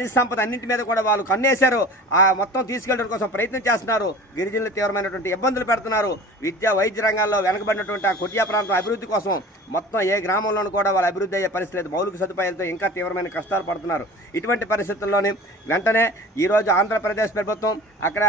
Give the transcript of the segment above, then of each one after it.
ఖనిజ సంపద అన్నింటి మీద కూడా వాళ్ళు కన్నేశారు. ఆ మొత్తం తీసుకెళ్ళడం కోసం ప్రయత్నం చేస్తున్నారు. గిరిజనులు తీవ్రమైనటువంటి ఇబ్బందులు పెడుతున్నారు. విద్య వైద్య రంగాల్లో వెనకబడినటువంటి ఆ కొట్టియా ప్రాంతం అభివృద్ధి కోసం మొత్తం ఏ గ్రామంలోనూ కూడా వాళ్ళ అభివృద్ధి అయ్యే పరిస్థితి లేదు. మౌలిక సదుపాయాలతో ఇంకా తీవ్రమైన కష్టాలు పడుతున్నారు. ఇటువంటి పరిస్థితుల్లోని వెంటనే ఈరోజు ఆంధ్రప్రదేశ్ ప్రభుత్వం, అక్కడ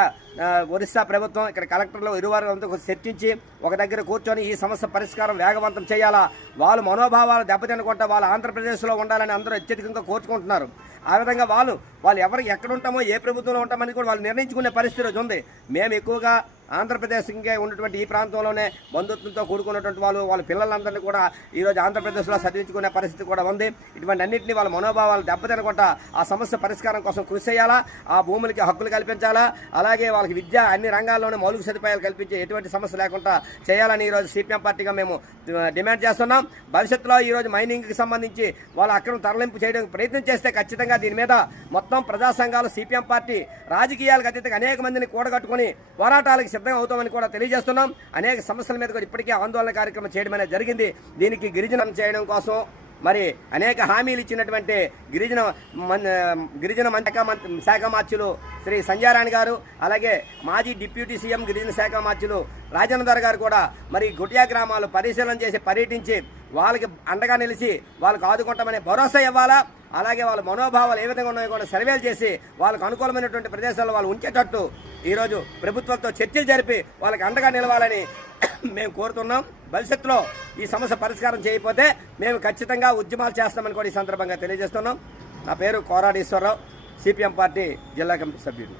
ఒరిస్సా ప్రభుత్వం, ఇక్కడ కలెక్టర్లు ఇరువారంతో చర్చించి ఒక దగ్గర కూర్చొని ఈ సమస్య పరిష్కారం వేగవంతం చేయాలా. వాళ్ళు మనోభావాలు దెబ్బతినకుండా వాళ్ళు ఆంధ్రప్రదేశ్లో ఉండాలని అందరూ అత్యధికంగా కోరుకుంటున్నారు. ఆ విధంగా వాళ్ళు ఎవరు ఎక్కడ ఉంటామో ఏ ప్రభుత్వంలో ఉంటామని కూడా వాళ్ళు నిర్ణయించుకునే పరిస్థితి రోజు ఉంది. మేము ఎక్కువగా ఆంధ్రప్రదేశ్ ఇంకా ఉన్నటువంటి ఈ ప్రాంతంలోనే బంధుత్వంతో కూడుకున్నటువంటి వాళ్ళ పిల్లలందరినీ కూడా ఈరోజు ఆంధ్రప్రదేశ్లో చదివించుకునే పరిస్థితి కూడా ఉంది. ఇటువంటి అన్నింటినీ వాళ్ళ మనోభావాలు దెబ్బతినకుండా ఆ సమస్య పరిష్కారం కోసం కృషి చేయాలా. ఆ భూములకి హక్కులు కల్పించాలా. అలాగే వాళ్ళకి విద్య అన్ని రంగాల్లోనే మౌలిక సదుపాయాలు కల్పించి ఎటువంటి సమస్య లేకుండా చేయాలని ఈరోజు సిపిఎం పార్టీగా మేము డిమాండ్ చేస్తున్నాం. భవిష్యత్తులో ఈరోజు మైనింగ్కి సంబంధించి వాళ్ళు అక్రమ తరలింపు చేయడానికి ప్రయత్నం చేస్తే ఖచ్చితంగా దీని మీద మొత్తం ప్రజా సంఘాలు, సిపిఎం పార్టీ రాజకీయాలకు అతీతంగా అనేక మందిని కూడగట్టుకుని పోరాటాలకు సిద్ధం అవుతామని కూడా తెలియజేస్తున్నాం. అనేక సమస్యల మీద కూడా ఇప్పటికే ఆందోళన కార్యక్రమం చేయడం అనేది జరిగింది. దీనికి గిరిజనం చేయడం కోసం మరి అనేక హామీలు ఇచ్చినటువంటి గిరిజన శాఖ మార్చులు శ్రీ సంజయారాణి గారు, అలాగే మాజీ డిప్యూటీ సీఎం గిరిజన శాఖ మార్చులు రాజేందర్ గారు కూడా మరి గుటియా గ్రామాలు పరిశీలన చేసి పర్యటించి వాళ్ళకి అండగా నిలిచి వాళ్ళకు ఆదుకుంటామనే భరోసా ఇవ్వాలా. అలాగే వాళ్ళ మనోభావాలు ఏ విధంగా ఉన్నాయో కూడా సర్వేలు చేసి వాళ్ళకు అనుకూలమైనటువంటి ప్రదేశాల్లో వాళ్ళు ఉంచేటట్టు ఈరోజు ప్రభుత్వంతో చర్చలు జరిపి వాళ్ళకి అండగా నిలవాలని మేము కోరుతున్నాం. భవిష్యత్తులో ఈ సమస్య పరిష్కారం చేయకపోతే మేము ఖచ్చితంగా ఉద్యమాలు చేస్తామని కూడా ఈ సందర్భంగా తెలియజేస్తున్నాం. నా పేరు కోరాడీశ్వరరావు, సిపిఎం పార్టీ జిల్లా కమిటీ సభ్యుడు.